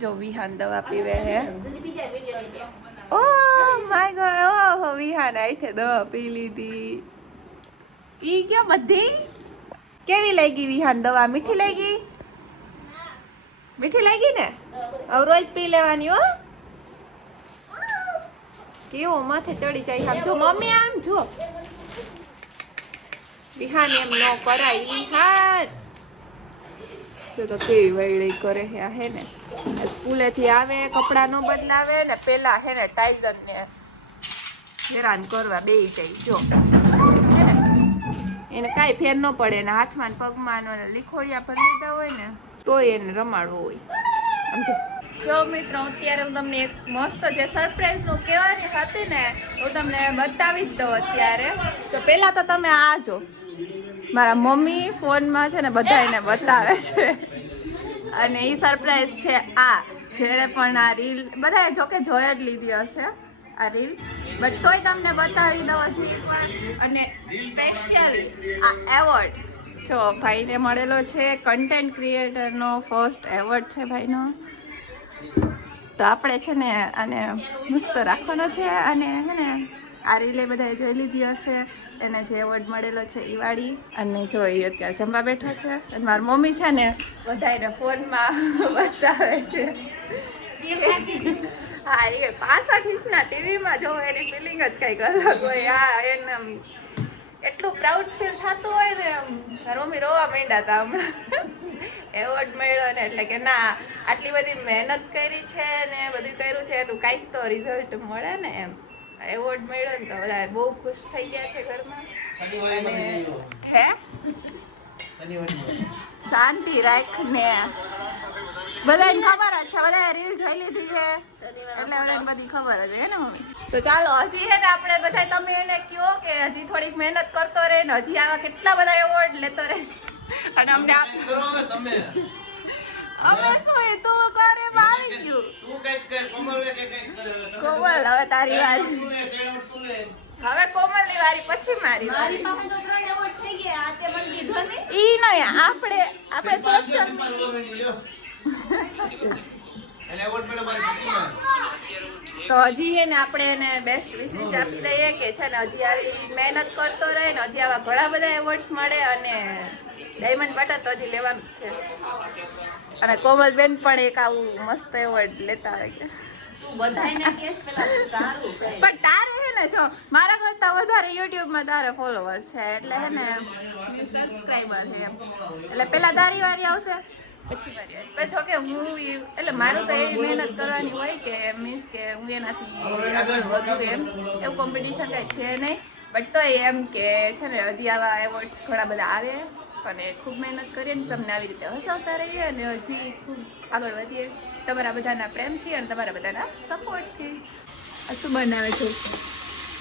જો વિહાન દવા પીવે હે oh my god oh Vihaan આઈ દવા પી લીધી પી ગયો બધી કેવી લાગી વિહાન દવા મીઠી લાગી ને હવે રોજ પી લેવાની હો કેવો માથે ચડી જાય આમ જો મમ્મી આમ જો વિહાન એમ ન કરાય વિહાન તો કેવી વૈડી કરે હે ને સ્કૂલેથી આવે કપડા નો બદલાવે ને પેલા હે ને ટાઈઝન ને હેરાન કરવા બેઈ જાય જો એને કાંઈ ફેર ન પડે ને હાથમાં પગમાં લીખોડિયા પર લીધા હોય ને તોય એને રમાડવું હોય જો મિત્રો અત્યારે હું તમને એક મસ્ત જે સરપ્રાઈઝ નું કહેવાની હતી ને હું તમને બતાવી જ દઉં અત્યારે તો પેલા તો તમે આ જો મારા મમ્મી ફોનમાં છે ને બધા એને બતાવે છે અને એ સરપ્રાઈઝ છે આ જેણે પણ આ રીલ બધાએ જોકે જોઈ જ લીધી હશે આ રીલ બટ તોય તમને બતાવી દઉં હજી એકવાર અને સ્પેશિયલી આ એવોર્ડ જો ભાઈને મળેલો છે કન્ટેન્ટ ક્રિએટરનો ફર્સ્ટ એવોર્ડ છે ભાઈનો તો આપણે છે ને આને મસ્ત રાખવાનો છે અને હે ને આ રીલે બધાએ જોઈ લીધી હશે એને જે એવોર્ડ મળેલો છે એ વાળી અને જો એ અત્યારે જમવા બેઠો છે અને મારી મમ્મી છે ને બધાને ફોનમાં બતાવે છે હા એ 65 ઇંચના ટીવીમાં જો એની ફિલિંગ જ કંઈક અલગ હોય આ એને એટલું પ્રાઉડ ફીલ થતું હોય ને મારી મમ્મી રોવા માંડ્યા હતા હમણાં એવોર્ડ મળ્યો ને એટલે કે ના આટલી બધી મહેનત કરી છે ને બધું કર્યું છે એનું કાંઈક તો રિઝલ્ટ મળે ને એમ એવોર્ડ મળ્યો ને તો બધા બહુ ખુશ થઈ ગયા છે ઘરમાં અને હે શાંતિ રાખ ને બધાને ખબર જ છે બધાએ રીલ જોઈ લીધી છે એટલે બધાને બધી ખબર જ હે ને મમ્મી તો ચાલો હજી હે ને આપણે બધા તમે એને કહો કે હજી થોડીક મહેનત કરતો રહે ને હજી આવા કેટલા બધા એવોર્ડ લેતો રહે અને અમને અમે શું એ તું કરે આવી ગયું તું કઈક કર કોમલ હવે તારી વારી હવે કોમલ ની વારી પછી મારી પાસે તો 3 એવોર્ડ થઈ ગયા આ તે મને કીધો ને ઈ નહીં આપણે સોશિયલ તો હજી હે ને આપણે એને બેસ્ટ વિશેષ આપી દઈએ કે છે ને હજી આવી મહેનત કરતો રહે ને હજી આવા ઘણા બધા એવોર્ડ્સ મળે અને ડાયમંડ બટન તો હજી લેવાનું છે અને કોમલબેન પણ એક આવું મસ્ત એવોર્ડ લેતા હોય છે પણ તારે હે ને જો મારા કરતા વધારે યુટ્યુબમાં તારે ફોલોવર છે એટલે હે ને સબસ્ક્રાઈબર છે એમ એટલે પેલા તારી વારી આવશે પછી મારી વારી જો કે હું એટલે મારું તો એવી મહેનત કરવાની હોય કે મીન્સ કે હું એનાથી આગળ વધું એમ એવું કોમ્પિટિશન કાંઈ છે નહીં બટ તો એમ કે છે ને હજી આવા એવોર્ડ્સ ઘણા બધા આવે અને ખૂબ મહેનત કરીએ ને તમને આવી રીતે હસાવતા રહીએ અને હજી ખૂબ આગળ વધીએ તમારા બધાના પ્રેમથી અને તમારા બધાના સપોર્ટથી શું બનાવે છે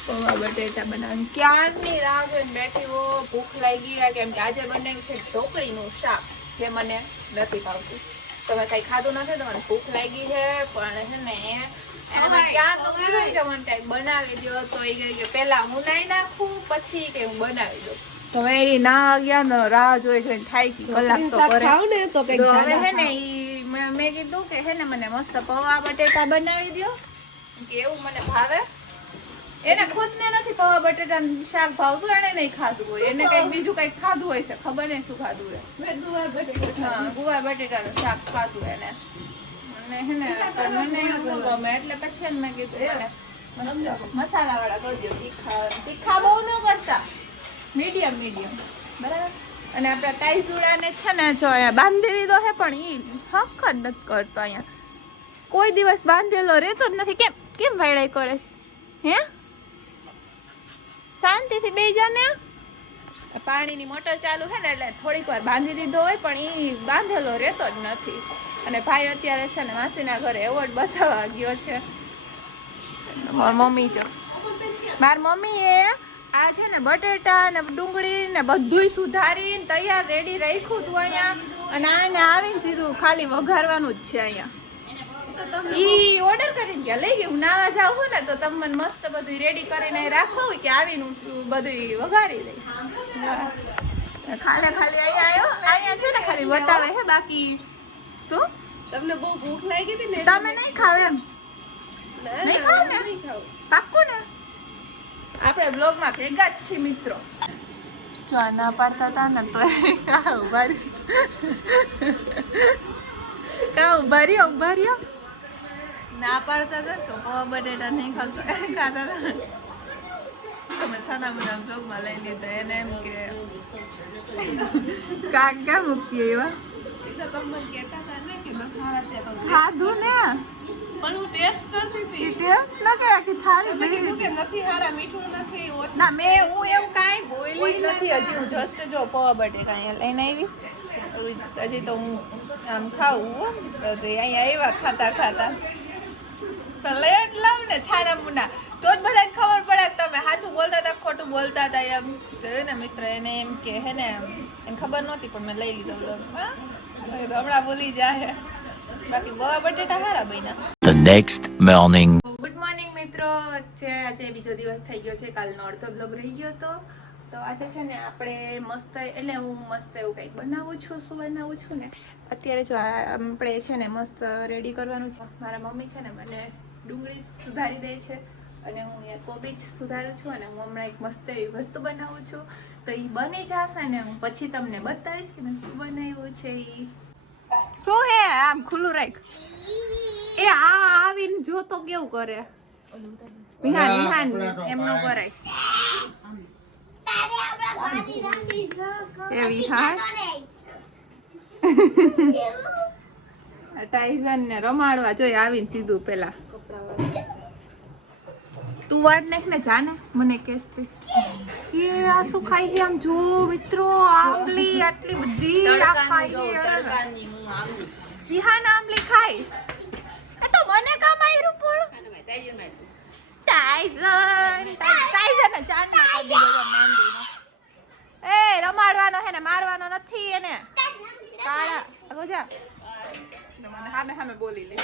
પૌવા બટેટા બનાવે ક્યારની રાહ જોઈને બેઠી હો ભૂખ લાગી ગયા કેમ કે આજે બનાવ્યું છે ઢોકળીનું શાક જે મને નથી ભાવતું તમે કંઈ ખાધું નથી તો મને ભૂખ લાગી છે પણ છે ને એને ક્યાં તો કીધું કે મને કંઈક બનાવી દો તો એ કહે કે પહેલાં હું નાઈ નાખું પછી કે હું બનાવી દઉં તો એ ના ગયા ને રાહ જોઈ જોઈને થાય કે કલાક તો કરે તો હવે હે ને મેં કીધું કે હે ને મને મસ્ત પૌવા બટેટા બનાવી દો કે એવું મને ભાવે એને ખુદને નથી પૌવા બટેટાનું શાક ભાવતું એને નહીં ખાધું હોય એને કંઈક બીજું કંઈક ખાધું હોય છે ખબર નહીં શું ખાધું હોય હા ગુવાર બટેટાનું શાક ખાધું એને અને હે ને મને ગમે એટલે પછી મેં કીધું મને મસાલાવાળા કરી દો તીખા બહુ ન કરતા મીડિયમ બરાબર અને આપણા ટાઈઝુડાને છે ને જો અહીંયા બાંધી દીધો છે પણ એ હક જ નથી કરતો અહીંયા કોઈ દિવસ બાંધેલો રહેતો જ નથી કેમ ભાઈડાઈ કરે હે શાંતિથી બેસી જા ને પાણીની મોટર ચાલુ છે ને એટલે થોડીક વાર બાંધી દીધો હોય પણ એ બાંધેલો રહેતો જ નથી અને ભાઈ અત્યારે છે ને માસીના ઘરે એવોર્ડ બચાવવા ગયો છે મમ્મી જો મારી મમ્મીએ આ છે ને બટેટા ને ડુંગળી ને બધુંય સુધારીને તૈયાર રેડી રાખ્યું તું અહીંયા અને આને આવીને સીધું ખાલી વઘારવાનું જ છે અહીંયા ઈ ઓર્ડર કરીને ગયા લઈ ગયું નાવા જાવ હોય ને તો તમે મને મસ્ત બધું રેડી કરીને રાખો કે આવીને બધું વઘારી દઈશ ખાલી અહીંયા આવ્યો અહીંયા છે ને ખાલી બતાવે છે બાકી શું તમને બહુ ભૂખ લાગી હતી ને તમે નહીં ખાવ એમ? નહીં ખાવ ને? નહીં ખાવ. પાક્કું ને? આપણે બ્લોગમાં ભેગા જ છીએ મિત્રો. જો ના પાડતા હતા ને તો ઉભા રહ્યો ના પાડતા હતા તો પૌવા બટેટા નહીં ખાતા હતા. તમે છાના બધા બ્લોગમાં લઈ લીધા એને એમ કે કાકા મૂકીએ એવા તમે કહેતા હતા ને કે બહાર ખાધું ને પણ હું ટેસ્ટ કરતી હતી. ટેસ્ટ ન કે આખી થાળી તમે ભરી કીધું કે નથી હારા, મીઠું નથી, ઓછું. ના મેં હું એવું કાંઈ બોલી નથી હજી. હું જસ્ટ જો પૌવા બટેકા અહીંયા લઈને આવી હજી તો હું આમ ખાવું તો અહીંયા આવ્યા ખાતા તો લઈ જ લાવ ને છાના મુના તો જ બધાને ખબર પડે કે તમે સાચું બોલતા હતા ખોટું બોલતા હતા એમ ને મિત્ર એને એમ કે હે ને એને ખબર નહોતી પણ મેં લઈ લીધો હમણાં બોલી જાય. બાકી પૌવા બટેટા સારા બન્યા. The next morning. Good morning મિત્રો. આજે બીજો દિવસ થઈ ગયો છે. કાલનો અડધો બ્લોગ રહી ગયો હતો તો આજે છે ને આપણે મસ્ત એટલે હું મસ્ત એવું કંઈક બનાવું છું. શું બનાવું છું ને અત્યારે જો આપણે છે ને મસ્ત રેડી કરવાનું છે. મારા મમ્મી છે ને મને ડુંગળી સુધારી દે છે અને હું અહીંયા કોબીજ સુધારું છું અને હું હમણાં એક મસ્ત એવી વસ્તુ બનાવું છું તો એ બની જશે ને હું પછી તમને બતાવીશ કે મેં શું બનાવ્યું છે. શું હે આમ ખુલ્લું રાખ એ આવીને જો તો કેવું કરે વિહાન એમ નો કરાય એ વિહાન ટાઈઝન ને રમાડવા જોઈએ આવીને સીધું પેલા તું વાડ નાખ ને જાને મને કેસતી એ આ શું ખાઈ ગયા આમ જો મિત્રો આંબલી આટલી બધી આ ખાઈ વિહાન આંબલી ખાઈ એ તો મને કામ આવ્યું પણ ટાઈઝન ચાંદ ના કરી દીધો મેંદીનો એ રમાડવાનો હે ને મારવાનો નથી એને કાળા આગો જા મને સામે બોલી લે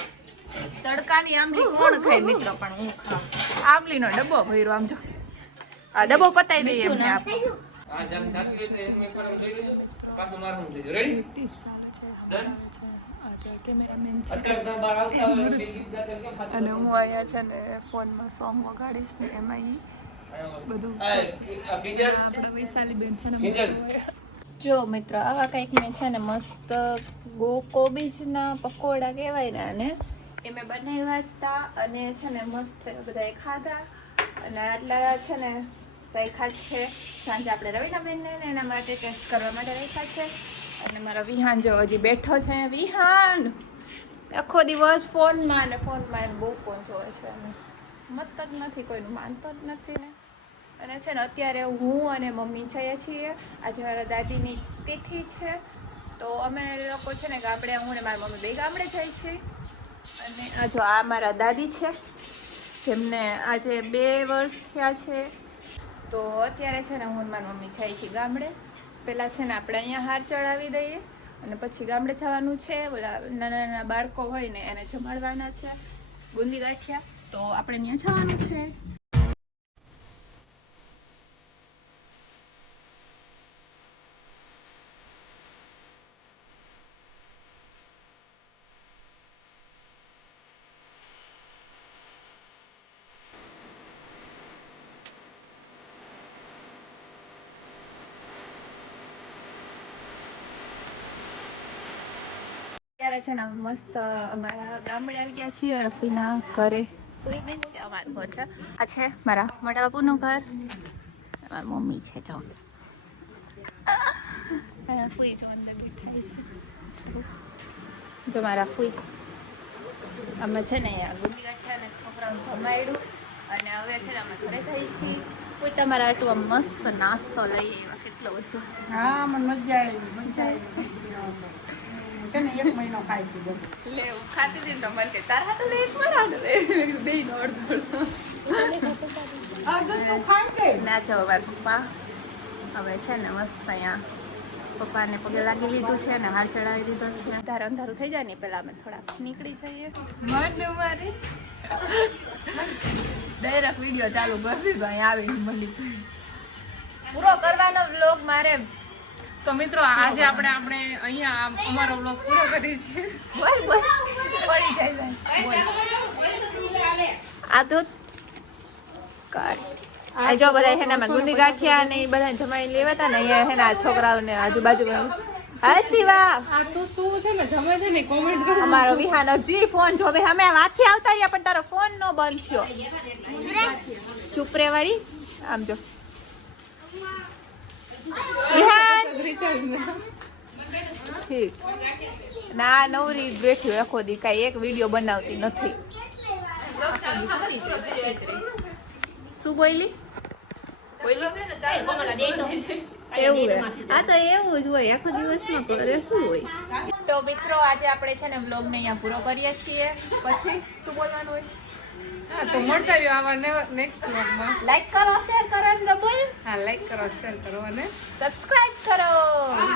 તડકાની આંબલી કોણ ખાય મિત્ર? પણ હું ખાઉં. આંબલીનો ડબ્બો ભર્યો આમ જો આ ડબ્બો પતાઈ દઈએ એમને આપ આ જામ જાતી એટલે એમ પરમ જોઈ લેજો પાછું મારવાનું જોજો રેડી ડન અત્યારે તો બહાર આવતા હોય બે ગીત ગાતા કેમ પાછું અને હું અહીંયા છે ને ફોનમાં સોંગ વગાડીશ ને એમાં ઈ બધું કિંજર આપણા વૈશાલી બેન છે ને કિંજર જો મિત્રો આવા કંઈક મેં છે ને મસ્ત કોબીજના પકોડા કહેવાય ને અને એ મેં બનાવ્યા હતા અને છે ને મસ્ત બધાએ ખાધા અને આટલા છે ને રાખ્યા છે. સાંજે આપણે રવિનાબેનને એના માટે ટેસ્ટ કરવા માટે રાખ્યા છે અને મારા વિહાન જો હજી બેઠો છે. વિહાન આખો દિવસ ફોનમાં ને બહુ ફોન જોવે છે અને મત જ નથી કોઈનું માનતો જ નથી ને અને છે ને અત્યારે હું અને મમ્મી જઈએ છીએ. આજે મારા દાદીની તિથિ છે તો અમે લોકો છે ને ગામડે હું ને મારા મમ્મી બે ગામડે જાય છીએ અને આ જો આ મારા દાદી છે જેમને આજે 2 વર્ષ થયા છે તો અત્યારે છે ને હું મારી મમ્મી જાય છે ગામડે. પહેલાં છે ને આપણે અહીંયા હાર ચડાવી દઈએ અને પછી ગામડે જવાનું છે. ઓલા નાના બાળકો હોય ને એને જમાડવાના છે બુંદી ગાંઠિયા તો આપણે ત્યાં જવાનું છે. અત્યારે છે ને મસ્ત અમારા ગામડે આવી ગયા છીએ રફીના ઘરે. કોઈ બેન છે અમારું ઘર છે આ છે મારા મોટા બાપુનું ઘર. મારી મમ્મી છે જો ફૂઈ જો અંદર બેઠા છે જો મારા ફૂઈ. અમે છે ને અહીંયા ગુંડી ગાંઠિયા અને છોકરાનું જમાડ્યું અને હવે છે ને અમે ઘરે જઈએ છીએ. ફૂઈ તમારા આટલું આમ મસ્ત નાસ્તો લઈ આવ્યા કેટલો બધો. હા મને મજા આવી છે ને 1 મહિનો ખાઈ છે લે હું ખાતી હતી ને તમારે કે તારા હાટું લે એક બનાવ લે બે દોડ આ તો તું ખાઈ કે ના જાઓ મારા પપ્પા હવે છે ને મસ્ત અહીંયા પપ્પાને પગે લાગી લીધું છે ને હાલ ચડાવી દીધો છે. અંધારું થઈ જાય ને પહેલા અમે થોડાક નીકળી જઈએ. મન મારી ડાયરેક્ટ વિડીયો ચાલુ કરશું તો અહીંયા આવીને મળી પૂરો કરવાનો વ્લોગ મારે તો મિત્રો આજે આપણે અહીંયા અમારો બ્લોગ પૂરો કરી છે. બોલ પડી જાય બોલ આ તો આ જો બધા છે ને અમે ગુંદી ગાંઠિયા ને એ બધા જમાઈ લેવા હતા ને અહીંયા છે ને આ છોકરાઓને આજુબાજુ હા શિવા આ તું શું છે ને જમે છે ને કોમેન્ટ કરો. અમારો વિહાન હજી ફોન જોવે અમે વાથી આવતા રહ્યા પણ તારો ફોન નો બંધ થયો ચૂપ રે વાળી આમ જો વિહાન ઠીક ના નવરી બેઠી આખો દી કાંઈ એક વિડીયો બનાવતી નથી શું બોલી એવું આ તો એવું જ હોય આખો દિવસમાં કરે શું હોય તો મિત્રો આજે આપણે છે ને બ્લોગ ને અહીંયા પૂરો કરીએ છીએ પછી શું બોલવાનું હોય હા તો મળતા રહ્યો આવા નેક્સ્ટ બ્લોગમાં. લાઈક કરો શેર કરો એમ તો બોલ હા લાઈક કરો શેર કરો અને સબસ્ક્રાઇબ કરો